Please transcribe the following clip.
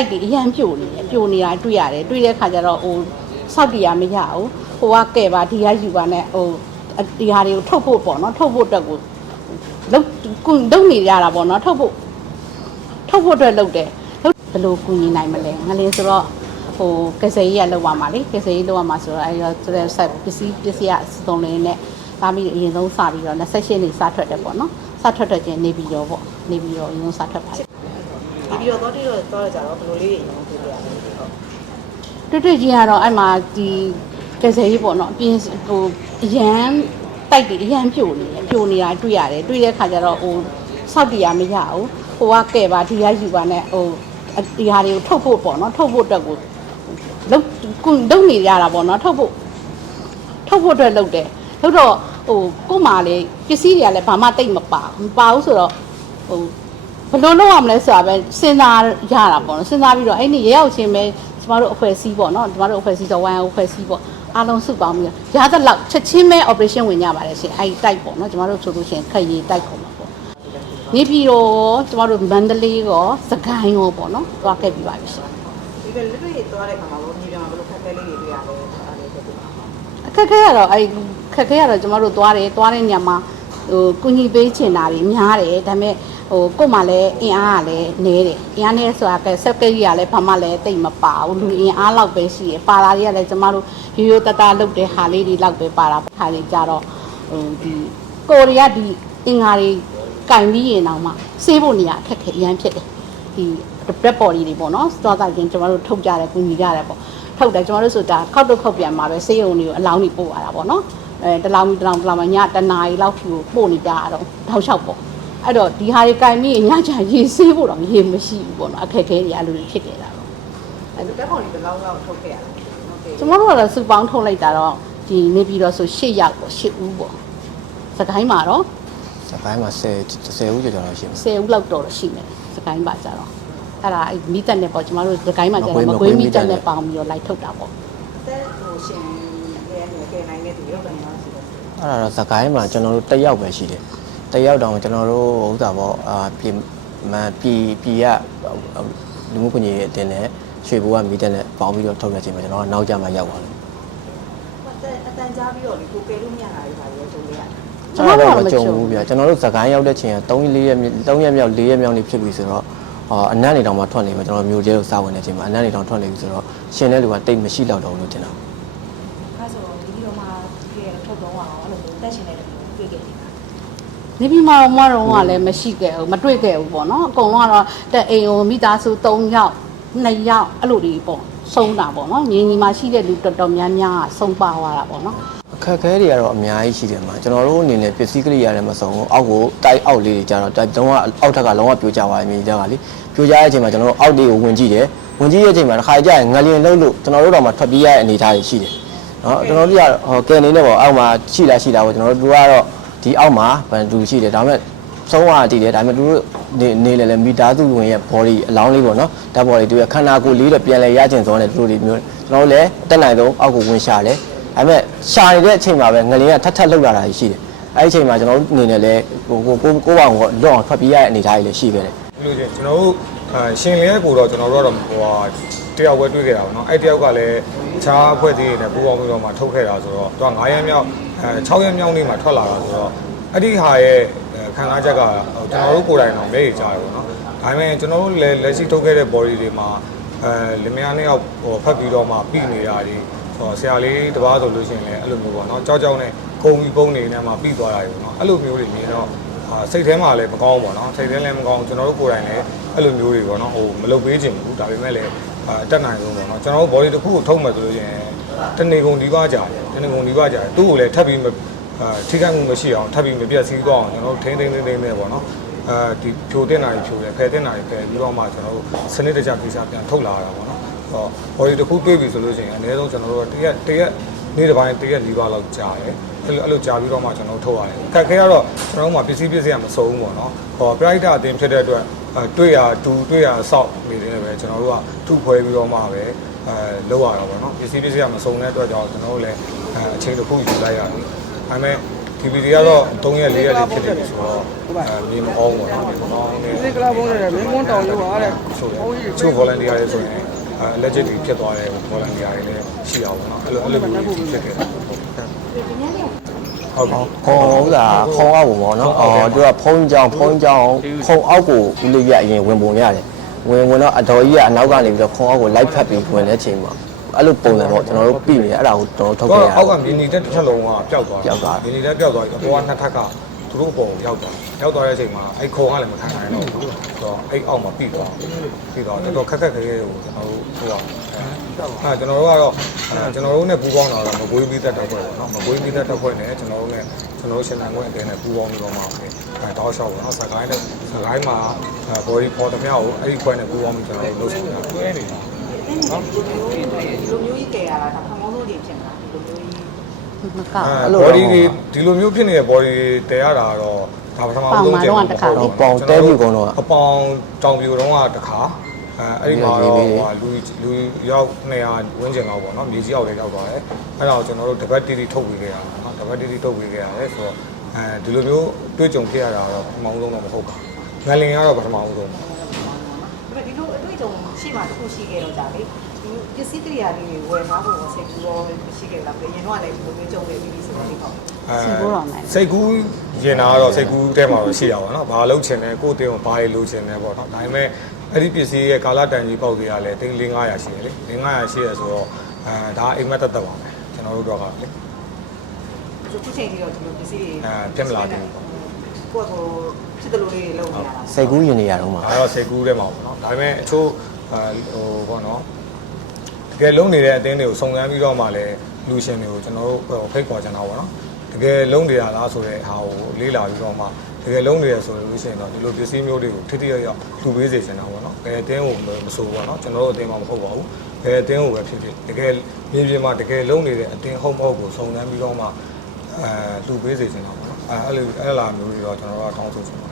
တိုက်တွေအရန်ပြိုနေတယ်ပြိုနေတာတွေ့ရတယ်တွေ့တဲ့ခါကျတော့ဟိုစောက်တရားမရဘူးဟိုကကဲပါဒီကယူပါနဲ့ဟိုဒီဟာတွေကိုထုတ်ဖို့ပေါ့နော်ထုတ်ဖို့အတွက်ကိုလုံးကုလုံးနေရတာပေါ့နော်ထုတ်ဖို့ထုတ်ဖို့အတွက်လုပ်တယ်လုပ်ဘယ်လိုကူညီနိုင်မလဲငလင်းဆိုတော့ဟိုကစရေးရလောက်ပါမှာလေကစရေးလောက်ပါမှာဆိုတော့အဲဒီတော့ဆိုတဲ့ဆက်ပစ္စည်းပစ္စည်းအစုံလင်းနဲ့ဒါပြီးအရင်ဆုံးစပြီးတော့28နှစ်စထွက်တယ်ပေါ့နော်စထွက်ထွက်ချင်းနေပြီးတော့ပေါ့နေပြီးတော့အရင်ဆုံးစထွက်ပါတယ်ဒီ ပြီးတော့တော့တိတော့တော့ကြတော့ဘယ်လိုလေးတွေရုံးပြရလဲဟုတ်တွေ့တွေ့ချင်းကတော့အဲ့မှာဒီကယ်ဆယ်ရေးပေါ့နော်အပြင်ဟိုအရန်တိုက်တွေအရန်ပြိုနေတယ်ပြိုနေတာတွေ့ရတယ်တွေ့တဲ့ခါကျတော့ဟိုစောက်တရားမရဘူးဟိုကကဲပါဒီကယူပါနဲ့ဟိုဒီဟာတွေကိုထုတ်ဖို့ပေါ့နော်ထုတ်ဖို့အတွက်ကိုလုံးကုလုံးနေရတာပေါ့နော်ထုတ်ဖို့ထုတ်ဖို့အတွက်လုပ်တယ်လုပ်တော့ဟိုကို့မှာလေပစ္စည်းတွေကလည်းဘာမှတိတ်မပါမပါဘူးဆိုတော့ဟို ဘယ်လိုလုပ်ရမလဲဆိုတာပဲစဉ်းစားရတာပေါ့နော်စဉ်းစားပြီးတော့အဲ့ဒီရဲရောက်ချင်းပဲကျမတို့အဖွဲ့အစည်းပေါ့နော်ကျမတို့အဖွဲ့အစည်းဆိုဝိုင်းအဖွဲ့အစည်းပေါ့အားလုံးစုပေါင်းပြီးတော့ရသလောက်ချက်ချင်းပဲ operation ဝင်ကြပါတယ်ရှင်အဲ့ဒီတိုက်ပေါ့နော်ကျမတို့ဆိုလို့ရှိရင်ခက်ရည်တိုက်ကုန်ပါပေါ့နေပြည်တော်ရောကျမတို့မန္တလေးရောစကိုင်းရောပေါ့နော်တွားခဲ့ပြီးပါပြီရှင်ဒီကလေးတွေသွားတဲ့ခါမှာဘယ်လိုမျိုးဘယ်လိုခက်ခဲလေးတွေတွေ့ရလဲဆိုတာလေးပြောပြပါဦးအခက်ခဲရတော့အဲ့ခက်ခဲရတော့ကျမတို့သွားတယ်သွားတဲ့ညမှာဟိုကုညီပေးချင်တာတွေများတယ်ဒါပေမဲ့ ဟိုကို့မှာလည်းအင်အားကလည်းနေတယ်အင်အားနေဆိုတာကဆက်ကကြီးကလည်းဘာမှလည်းတိတ်မပါဘူးလူအင်အားလောက်ပဲရှိတယ်ပါလာတွေကလည်းကျမတို့ရိုးရိုးတတလုပ်တဲ့ဟာလေးတွေလောက်ပဲပါတာခါလေးကြတော့ဟိုဒီကိုရီးယားဒီအင်္ဂါတွေကင်ပြီးရင်တော့မှစေးဖို့နေရအခက်ခဲအရန်ဖြစ်တယ်ဒီ bread body တွေပေါ့နော်စတော့တိုင်းကျမတို့ထုတ်ကြတယ်ကုညီကြတယ်ပေါ့ထုတ်တယ်ကျွန်တော်တို့ဆိုတာခောက်တော့ခောက်ပြန်มาပဲစေးရုံတွေကိုအလောင်းတွေပို့ရတာပေါ့နော်အဲတလောင်းတလောင်းတလောင်းမညတနာရီလောက်ဖြူပို့နေကြရတော့ထောက်လျှောက်ပေါ့ အဲ့တော့ဒီဟာတွေကင်ပြီးညချာရေဆေးဖို့တော့ရေမရှိဘူးပေါ့နော်အခက်ခဲတွေအလိုတွေဖြစ်နေတာတော့အဲ့ဒီတက်ပေါ်လေးဘယ်လောက်လောက်ထုတ်ခဲ့ရလဲဟုတ်ကဲ့ကျွန်တော်တို့ကတော့စုပေါင်းထုတ်လိုက်တာတော့ဒီနေပြီးတော့ဆို၈ယောက်ပေါ့၈ဦးပေါ့စကိုင်းမှာတော့စပိုင်းမှာ10 10ဦးကျော်ကျော်လောက်ရှိမှာ10ဦးလောက်တော့ရှိမယ်စကိုင်းပါကြတော့အဲ့ဒါအဲ့မိသက်နဲ့ပေါ့ကျွန်တော်တို့စကိုင်းမှာကျတော့မကွေးမိသက်နဲ့ပေါင်းပြီးတော့လိုက်ထုတ်တာပေါ့တဲ့ဟိုရှင်ရဲ့နေကဲနိုင်တဲ့သူရောကနေမှရှိတယ်အဲ့ဒါတော့စကိုင်းမှာကျွန်တော်တို့တစ်ယောက်ပဲရှိတယ် တစ်ယောက်တောင်ကျွန်တော်တို့ဥစ္စာပေါ့အာပြည်မပြည်ပြည်ကလူမှုကွန်ရက်အတင်းနဲ့ရွှေဘိုးကမိတဲ့နဲ့ပေါင်းပြီးတော့ထုတ်ရခြင်းမှာကျွန်တော်ကနောက်ကျမှရောက်သွားတယ်ဟုတ်တဲ့အတန်ကြားပြီးတော့လေကိုကဲလို့မရတာတွေပါရောကြုံရတာကျွန်တော်တို့ကမမကြုံကြုံဘူးဘူးဗျာကျွန်တော်တို့စကိုင်းရောက်တဲ့ချိန်က3 4ရက်3ရက်မြောက်4ရက်မြောက်နေဖြစ်ပြီဆိုတော့အာအနက်နေတောင်မှထွက်နေမှာကျွန်တော်မျိုးကျဲလို့စာဝင်နေချိန်မှာအနက်နေတောင်ထွက်နေပြီဆိုတော့ရှင်တဲ့လူကတိတ်မရှိတော့တော့လို့ထင်တာအဲဆိုဒီဒီတော့မှကြည့်ရထုတ်တော့အောင်အဲ့လိုမျိုးတက်ရှင်တဲ့လူတွေ့ခဲ့တယ် နေပြည်မှာတော့မတော်ကလည်းမရှိခဲ့ဘူးမတွေ့ခဲ့ဘူးပေါ့နော်အကုန်လုံးကတော့တဲ့အိမ်ကိုမိသားစု3ယောက်2ယောက်အဲ့လိုတွေပေါ့ဆုံးတာပေါ့နော်ညီညီမှာရှိတဲ့လူတော်တော်များများကဆုံးပါသွားတာပေါ့နော်အခက်အခဲတွေကတော့အများကြီးရှိတယ်မှာကျွန်တော်တို့အနေနဲ့ပစ္စည်းကရိယာတွေမစုံဘူးအောက်ကိုတိုက်အောက်လေးတွေကြတော့တိုက်လုံးဝအောက်ထက်ကလုံးဝပြိုကျသွားတယ်မြေကြကလေပြိုကျတဲ့အချိန်မှာကျွန်တော်တို့အောက်လေးကိုဝင်ကြည့်တယ်ဝင်ကြည့်တဲ့အချိန်မှာတစ်ခါကြရင်ငလျင်လုံးလို့ကျွန်တော်တို့တော့မှထွက်ပြေးရတဲ့အနေအထားတွေရှိတယ်နော်ကျွန်တော်တို့ကဟိုကဲနေနေပေါ့အောက်မှာရှိလားရှိလားပေါ့ကျွန်တော်တို့ကတော့ ဒီအောက်မှာဘယ်သူရှိတယ်ဒါပေမဲ့ဆုံးသွားတည်တယ်ဒါပေမဲ့သူတို့နေနေလေလေမိသားစုဝင်ရဲ့ body အလောင်းလေးပေါ့နော်ဓာတ် body သူရဲ့ခန္ဓာကိုယ်လေးတော့ပြန်လဲရကျင်စောနဲ့သူတို့တွေမျိုးကျွန်တော်တို့လည်းတက်နိုင်ဆုံးအောက်ကိုဝင်ရှာတယ်ဒါပေမဲ့ရှာနေတဲ့အချိန်မှာပဲငလင်းကထပ်ထပ်လှုပ်လာတာရှိတယ်။အဲဒီအချိန်မှာကျွန်တော်တို့အနေနဲ့လည်းဟိုကိုကိုကိုဘောင်ကိုလွတ်အောင်ထွက်ပြေးရတဲ့အနေအထားကြီးလည်းရှိခဲ့တယ်လို့ချင်းကျွန်တော်တို့အာရှင်လျဲကိုတော့ကျွန်တော်တို့ကတော့ဟိုဟာတယောက်ပဲတွေ့ခဲ့တာပေါ့နော်အဲ့တယောက်ကလည်းအ ခြားအဖွဲ့အစည်းတွေနဲ့ပူးပေါင်းပြီးတော့မှထုတ်ခဲ့တာဆိုတော့သူက9ရက်မြောက်အဲ6ရက်မြောက်နေ့မှာထွက်လာတာဆိုတော့အဲ့ဒီဟာရဲ့ခံစားချက်ကကျွန်တော်တို့ကိုယ်တိုင်တော့မျက်ရည်ကျတယ်ပေါ့နော်ဒါပေမဲ့ကျွန်တော်တို့လည်းလက်ရှိထုတ်ခဲ့တဲ့ body တွေမှာအဲလင်မယားနှစ်ယောက်ဟိုဖတ်ပြီးတော့မှပြီးနေတာတွေဟိုဆရာလေးတပားဆိုလို့ရှိရင်လည်းအဲ့လိုမျိုးပေါ့နော်ကြောက်ကြောက်နဲ့ခုံပြီးပုံနေနေမှာပြီးသွားတာတွေပေါ့နော်အဲ့လိုမျိုးတွေမြင်တော့အာစိတ်ထဲမှာလည်းမကောင်းဘူးပေါ့နော်စိတ်ထဲလည်းမကောင်းကျွန်တော်တို့ကိုယ်တိုင်လည်းအဲ့လိုမျိုးတွေပေါ့နော်ဟိုမလုပ်ပေးခြင်းဘူးဒါပေမဲ့လည်း အာအတက်နိုင်ဆုံးပေါ့နော်ကျွန်တော်တို့ body တစ်ခုကိုထုတ်မှဆိုလို့ရှိရင်တနေကုန်ဒီပါကြတယ်တနေကုန်ဒီပါကြတယ်သူ့ကိုလည်းထပ်ပြီးမအာထိခိုက်မှုမရှိအောင်ထပ်ပြီးမပြတ်စည်းသွားအောင်ကျွန်တော်တို့ထိန်းထိန်းသိမ်းသိမ်းနဲ့ပေါ့နော်အာဒီဖြိုတင်တာတွေဖြိုတယ်ဖယ်တင်တာတွေဖယ်ပြီးတော့မှကျွန်တော်တို့စနစ်တကျကိစ္စပြန်ထုတ်လာတာပေါ့နော်ဟော body တစ်ခုတွေးပြီဆိုလို့ရှိရင်အနည်းဆုံးကျွန်တော်တို့တရက်တရက်နေ့တစ်ပိုင်းတရက်၄ပါးလောက်ကြာတယ်အဲ့လိုအဲ့လိုကြာပြီးတော့မှကျွန်တော်တို့ထုတ်ရတယ်ခက်ခဲကတော့ကျွန်တော်တို့မှာပစ္စည်းပစ္စည်းကမစုံဘူးပေါ့နော်ဟော private အတင်းဖြစ်တဲ့အတွက် အဲတွေ့ရဒူတွေ့ရဆောက်နေတယ်ပဲကျွန်တော်တို့ကထုဖွဲပြီးတော့မှပဲအဲလောက်ရတော့ပေါ့နော်ပစ္စည်းပစ္စည်းကမစုံတဲ့အတွက်ကြောင့်ကျွန်တော်တို့လည်းအဲအချိန်တစ်ခုယူလိုက်ရတယ်ဒါပေမဲ့ TV တွေကတော့3ရက်4ရက်လေးဖြစ်နေပြီဆိုတော့အဲမြေမအောင်ဘူးနော်မြေမအောင်နဲ့ဒီကလာဘုန်းနဲ့မင်းမွန်းတောင်လို့ပါတဲ့ဆိုတယ်ချို့ volunteer တွေဆိုရင်အဲ legit တွေဖြစ်သွားတယ် volunteer တွေလည်းရှိအောင်ပေါ့နော်အဲ့လိုအဲ့လိုမျိုးဖြစ်ခဲ့တာဟုတ်ကဲ့ ဟုတ်ကဲ့ခေါင်းဥစားခေါင်းအောက်ကိုပေါ့နော်အော်သူကဖုံးကြောင်ဖုံးကြောင်ခုံအောက်ကိုဦးလေးရအရင်ဝင်ပုံရတယ်ဝင်ဝင်တော့အတော်ကြီးကအနောက်ကနေပြီးတော့ခုံအောက်ကိုလိုက်ဖက်ပြီးဝင်တဲ့အချိန်မှာအဲ့လိုပုံစံပေါ့ကျွန်တော်တို့ပြီးနေအဲ့ဒါကိုကျွန်တော်ထုတ်တော့ခဲ့ရအောက်ကတာမြင်းနေတဲ့တစ်ချက်လုံးကပျောက်သွားပျောက်သွားမြင်းနေတဲ့ပျောက်သွားပြီအပေါ်ကနှစ်ထပ်က သူတို့ပုံရောက်သွားရောက်သွားတဲ့အချိန်မှာအဲ့ခုံကလည်းမထိုင်နိုင်တော့ဘူးဆိုတော့အဲ့အောက်မှာပြီးသွားပြီးသွားတော်တော်ခက်ခက်ခဲခဲကိုကျွန်တော်တို့ဟိုကအဲကျွန်တော်တို့ကတော့ကျွန်တော်တို့နဲ့ပူးပေါင်းတာတော့မကွေးပြီးသက်တော့ဖွဲ့ပေါ့နော်မကွေးပြီးသက်တော့ဖွဲ့နဲ့ကျွန်တော်တို့နဲ့ကျွန်တော်တို့ရှင်လန်ခွင့်အတင်းနဲ့ပူးပေါင်းပြီးတော့မှအဲတောက်လျှောက်ပေါ့နော်စကိုင်းနဲ့စကိုင်းမှာ body ပေါ်သမျှကိုအဲ့ဒီခွဲနဲ့ပူးပေါင်းပြီးကျွန်တော်တို့လုပ်ဆောင်တာတွဲနေတာနော်ဒီလိုမျိုးဒီလိုမျိုးကြီးကြရတာဒါဖမောင်းလို့နေဖြစ်မလားဒီလိုမျိုးကြီး မကောက် အဲ့လို body တွေဒီလိုမျိုးဖြစ်နေတဲ့ body တွေတည်ရတာတော့ဒါပထမဆုံးကြိမ်ပေါင်မှာတော့တစ်ခါလေ ပေါင်တဲပြီကုန်တော့အပေါင်တောင်ပြိုတုံးကတစ်ခါအဲအဲ့ဒီမှာတော့ရေးဟိုရေးဟာလူလူရောက်200ဝန်းကျင်လောက်ပေါ့နော်မြေကြီးရောက်လည်းရောက်သွားတယ်အဲ့ဒါကိုကျွန်တော်တို့တပတ်တီတီထုတ်ပေးခဲ့ရတာနော်တပတ်တီတီထုတ်ပေးခဲ့ရတယ်ဆိုတော့အဲဒီလိုမျိုးတွေ့ကြုံဖြစ်ရတာတော့ပထမဆုံးတော့မဟုတ်ပါဘူးငလင်ကတော့ပထမဆုံးဒါပေမဲ့ဒီလိုအတွေ့အကြုံရှိမှတစ်ခုရှိခဲ့တော့ကြာလေဒီ ပစ္စည်းကရိယာလေးတွေဝယ်သွားဖို့စိတ်ကူးရောမရှိခဲ့လားဘယ်ရင်တော့လည်းပုံမျိုးကြုံနေပြီဆိုတော့ဒီပေါ့စိတ်ကူးတော့နိုင်စိတ်ကူးရင်တာကတော့စိတ်ကူးတဲမှာတော့ရှိတာပါနော်ဘာလုံးချင်လဲကိုယ်တင်ဘာလေးလိုချင်လဲပေါ့နော်ဒါပေမဲ့အဲ့ဒီပစ္စည်းရဲ့ကာလတန်ကြီးပေါက်တွေကလည်းတင်း500ရှိတယ်လေ500ရှိရဆိုတော့အဲဒါအိမ်မက်တက်တက်ပါမယ်ကျွန်တော်တို့တော့ကလေအခုချိန်ကြီးတော့ဒီလိုပစ္စည်းတွေအဲပြတ်မလာဘူးကိုယ့်ကိုဖြစ်တယ်လို့လေလောက်နေတာစိတ်ကူးရင်နေရတော့မှာအဲ့တော့စိတ်ကူးထဲမှာပေါ့နော်ဒါပေမဲ့အချို့ဟိုပေါ့နော် ကယ်လုံနေတဲ့အသင်းတွေကိုစုံစမ်းပြီးတော့မှလည်းလူရှင်တွေကိုကျွန်တော်တို့ဖိတ်ခေါ်ချင်တာပေါ့နော်တကယ်လုံနေတာလားဆိုတဲ့ဟာကိုလေ့လာပြီးတော့မှတကယ်လုံနေရဆိုလို့ရှိရင်တော့ဒီလိုပစ္စည်းမျိုးတွေကိုထိထိရောက်ရောက်လူပေးစေချင်တာပေါ့နော်ဘယ်အတင်းကိုမဆိုးဘူးပေါ့နော်ကျွန်တော်တို့အတင်းမှမဟုတ်ပါဘူးဘယ်အတင်းကိုပဲဖြစ်ဖြစ်တကယ်မြေပြင်မှာတကယ်လုံနေတဲ့အတင်းဟုတ်မဟုတ်ကိုစုံစမ်းပြီးတော့မှအဲလူပေးစေချင်တာပေါ့နော်အဲအဲ့လိုအဲ့လာမျိုးတွေတော့ကျွန်တော်တို့ကတောင်းဆိုချင်တာ